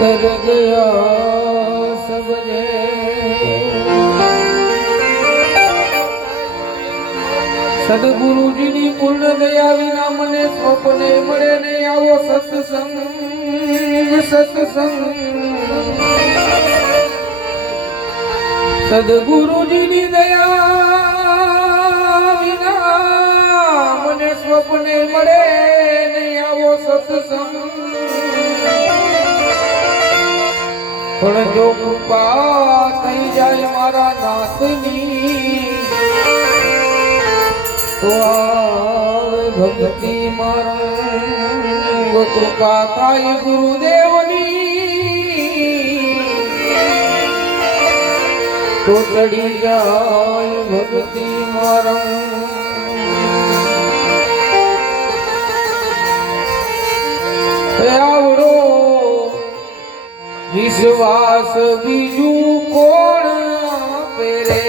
तर गया सब जे સદગુરુજીની પૂર્ણ દયા વિના મને સ્વપ્ને મળે નહીં આવો સત્સંગ સત્સંગ સદગુરુજીની દયા વિના મને સ્વપ્ને મળે નહીં આવો સત્સંગ પણ જો કૃપા થઈ જાય મારા નાથની તો ભક્તિ મારંગ કૃપા થાય ગુરુદેવની તો ચડી જાય ભક્તિ મારંગ આવડો વિશ્વાસ બીજું કોણ પેરે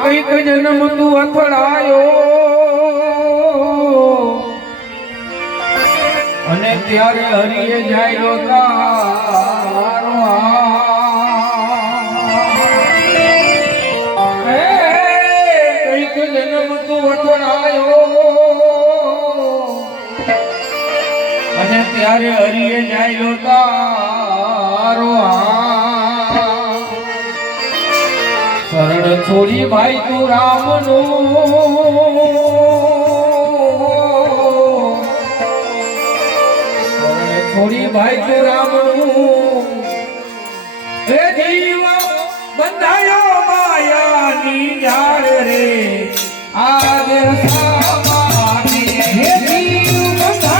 કઈક જન્મ તું અથડાયો અને ત્યારે હરિએ જાય તારો કઈક જન્મ તું અથડાયો અને ત્યારે હરિએ જાય તારો શરણ છોડી ભાઈ તું રામનું શરણ છોડી ભાઈ તું રામનું હે જીવ બંધાયો માયાની જાળ રે આજ સમાની હે જીવ બંધાયો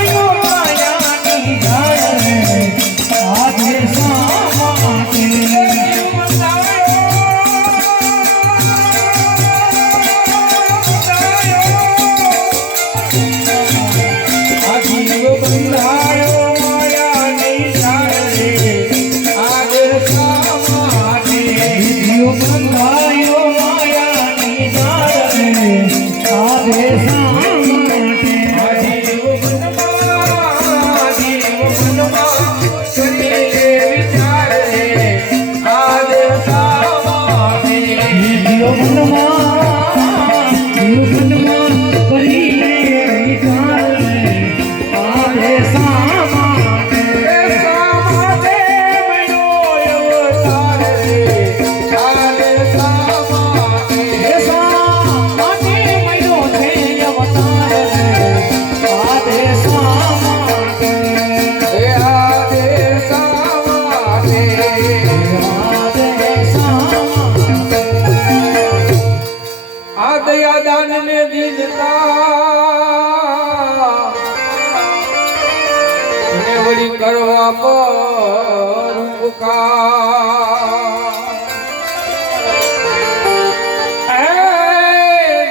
વળી કરવા પર ઉપકાર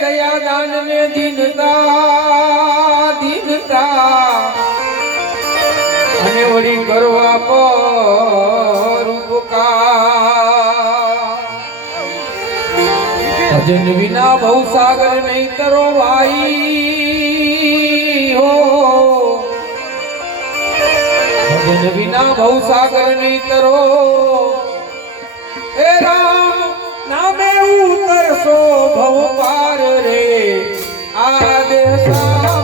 દયા દાન ને દીનતા અને વળી કરવા પર ઉપકાર ભજન વિના ભવ સાગર નહીં તરો ભાઈ હો ભજન વિના ભવ સાગર નહીં તરો હે રામ નામે ઉતરશો ભવ પાર રે આદેશ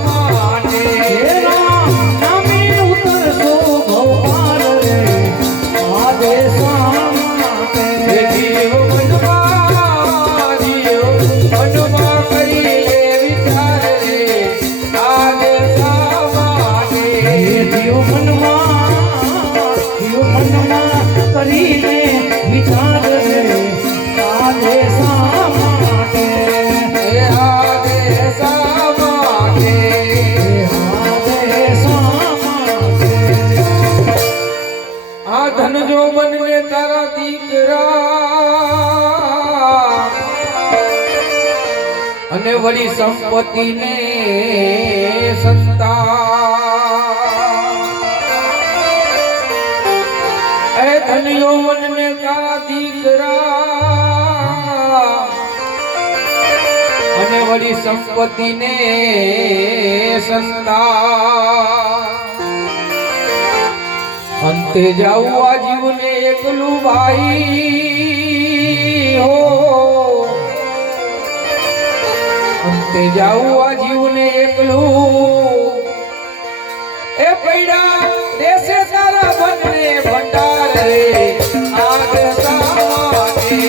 માટે હે રામ નામે ઉતરશો ભવ પાર રે આદેશ માટે જીવ મનમાં કરી લે વિચાર રે આદેશ માટે જીવ મનમાં કરી લે વિચાર રે આદેશ માટે આદેશ માટે આદેશ માટે આ ધન જો બનને તારા દીકરા અને વળી સંપત્તિ ને સંતાન એ ધન્યો મનને તારા દીકરા અને વળી સંપત્તિ ને સંતાન અંતે જાઉં આ જીવને એકલું ભાઈ હો અંતે જાઉં આ જીવને એકલું એ પૈડા દેશે તારા બનને ભંડાર રે આદેશ માટે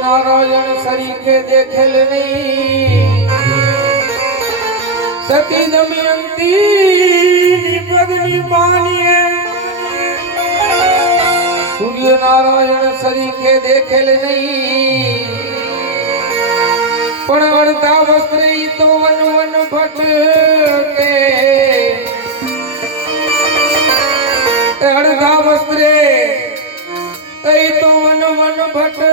नारायण सरीखे देखेल नहीं सती दमयंती पगनी पानिए सूर्य સૂર્ય નારાયણ સરીખે દેખેલ નહીં, પણ અડધા વસ્ત્રે ઈ તો વન વન ભટકે, અડધા વસ્ત્રે ઈ તો વન વન ભટકે,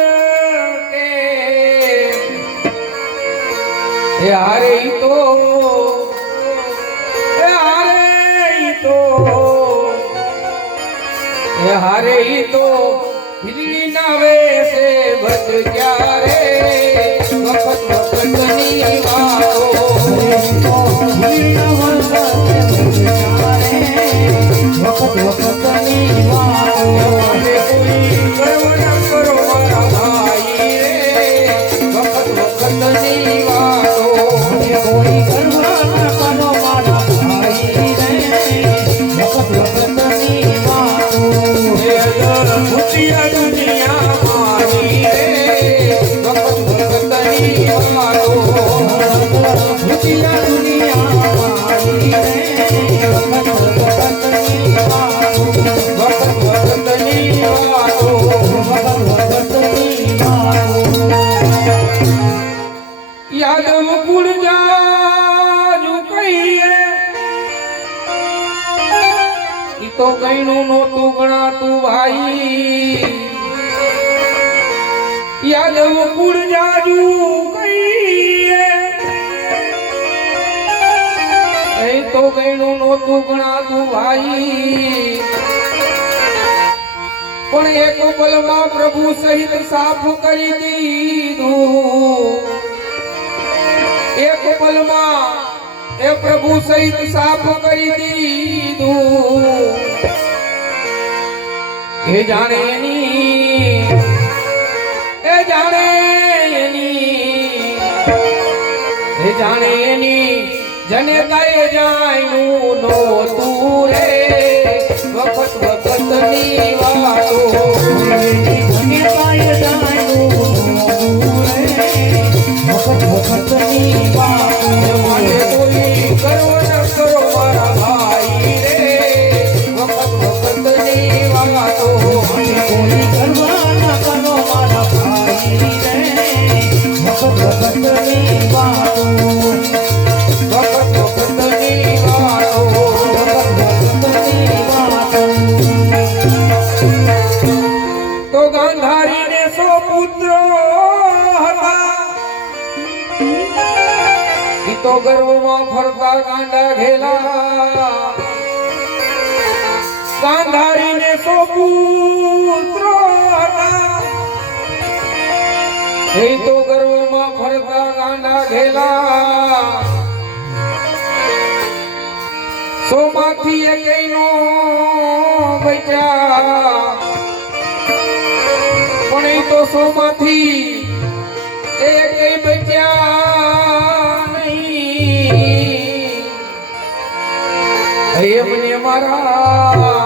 એ હારે ઈ તો હારે ઈ તો હિલડી ના વેસે ભટક્યા રે, વખત વખતની વાતો હિલડી ના વેસે ભટક્યા રે, વખત વખતની વાતો કોઈ ગર્વ ન કરો મારા ભાઈ રે, વખત વખતની વાતો કોઈ ગર્વ ન કરો મારા ભાઈ રે, વખત વખતની વાતો ભૂતિયા દુનિયા મારી રે, વખત વખતની વાતો ભૂતિયા દુનિયા મારી રે, વખત વખતની વાતો વખત વખતની વાતો વખત વખતની વાતો યાદવ કુળ જાજુ કહીએ ઈ તો કઈનું નોતું ગણાતું ભાઈ, યાદવ કુળ જાજુ કહીએ એ તો કઈનું નોતું ગણાતું ભાઈ, પણ એક પલમાં પ્રભુ સહિત સાફ કરી દીધું, એક પલમાં એ પ્રભુ સહિત સાફ કરી દીધું, એ જાણે એની એ જાણે એની એ જાણે એની જનેતાએ જાણ્યું નહોતું રે, વખત વખતની વાતો જનેતાએ જાણ્યું નહોતું રે, વખત વખતની વાતો મારે કોઈ ગર્વ ન કરો મારા ભાઈ રે, વખત વખતની વાતો મારે કોઈ ગર્વ ન કરો મારા ભાઈ રે, વખત વખતની વાતો વખત વખતની વાતો વખત વખતની વાતો તો ગાંધારીને 100 પુત્રો હતા, ઈ તો ગર્વમાં ફરતા ગાંડા ઘેલા, ગાંધારીને 100 પુત્રો હતા, એ તો ગર્વમાં ફરતા ગાંડા ઘેલા, 100 માંથી એકેયનો બચ્યા, પણ એ તો 100 માંથી એકેય બચ્યા નહીં, એમને મારા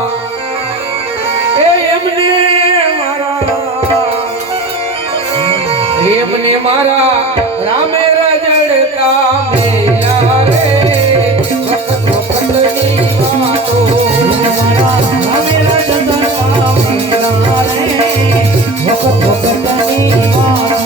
એમને મારા રામે રજડતા મેલ્યા રે, વખત વખતની વાતો મારા રામે રજડતા મેલ્યા રે, વખત વખતની વાતો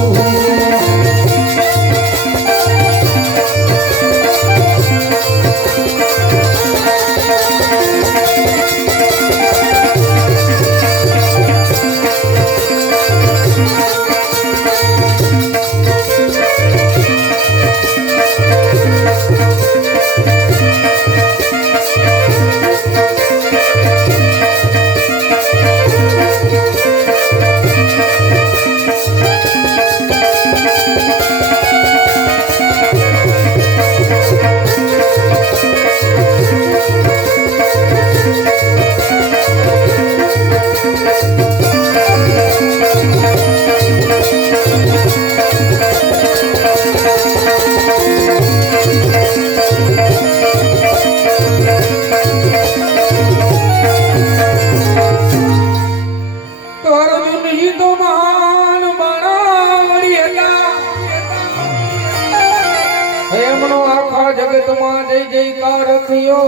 જગતમાં જય જયકાર થયો,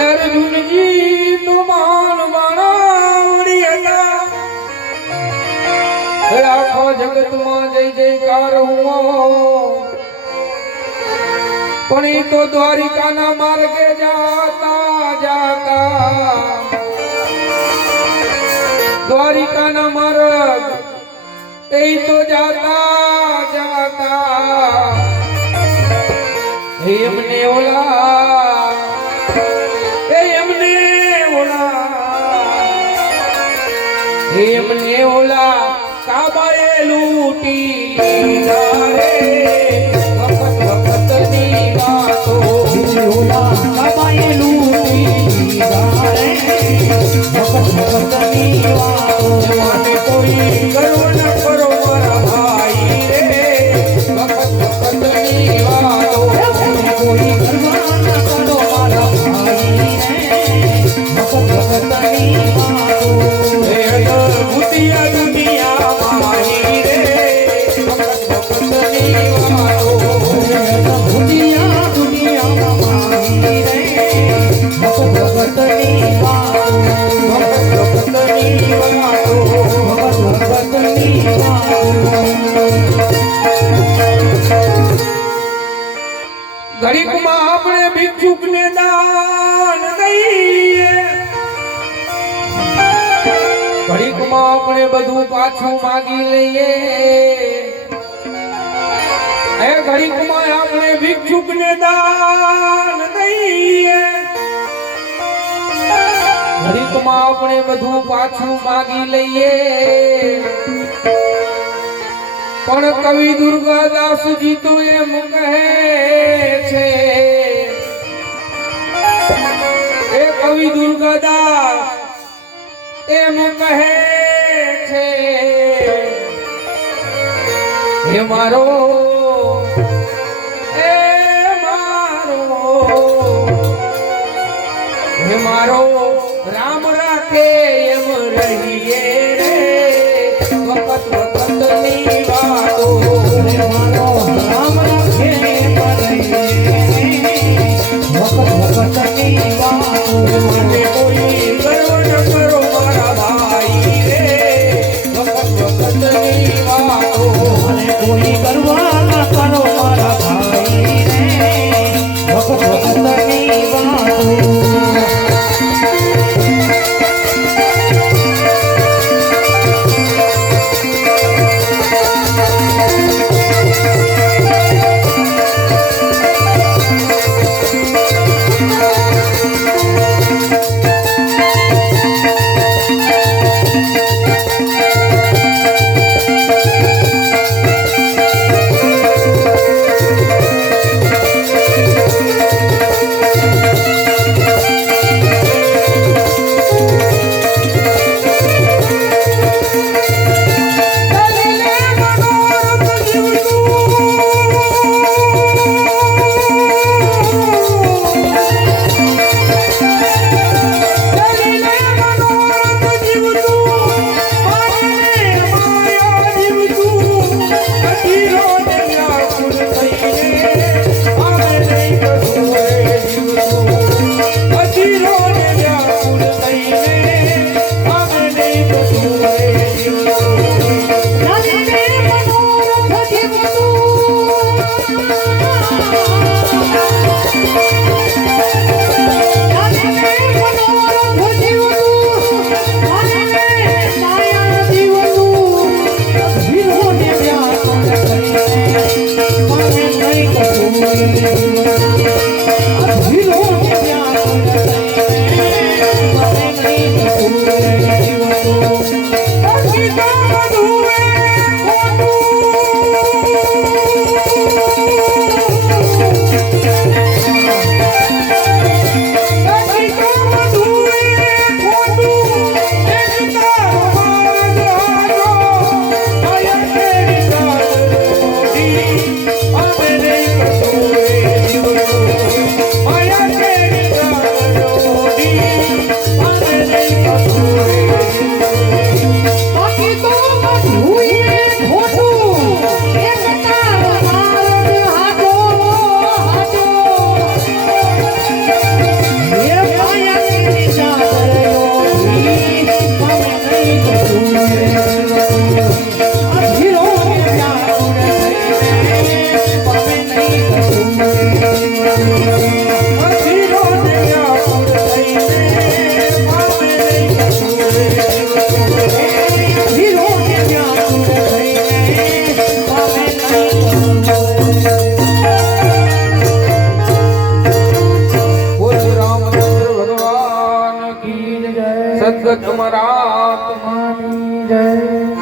અર્જુનજી તો માન જગતમાં જય જયકાર હુઓ પણ ઈ તો દ્વારિકાના માર્ગે જાતા જાતા દ્વારિકાના માર્ગ એ તો જાતા જાતા એમને ઓલા એમને ઓલા કાબાએ લૂટી લીધા રે વખત વખતની વાતો ઓલા કાબાએ લૂટી લીધા રે વખત વખતની વાતો માટે કોઈ કરો ન કરો મારા ભાઈ રે વખત વખતની વાતો કોઈ કરવા ન કરો મારા ભાઈ રે વખત વખતની વાતો દુનિયા મારી રે વખત વખતની વાતો દુનિયા મારી રે વખત વખતની વાતો વખત વખતની વાતો વખત વખતની વાતો ઘડીકમાં આપણે ભિક્ષુકને દાન દઈએ ઘડીકમાં આપણે બધું પાછું માંગી લઈએ એ ઘડીકમાં આપણે ભિક્ષુકને દાન દઈએ ઘડીકમાં આપણે બધું પાછું માંગી લઈએ પણ કવિ દુર્ગાદાસજી તો એમ કહે છે એ કવિ દુર્ગાદાસ એમ કહે છે હે મારો હે મારો રામ રાખે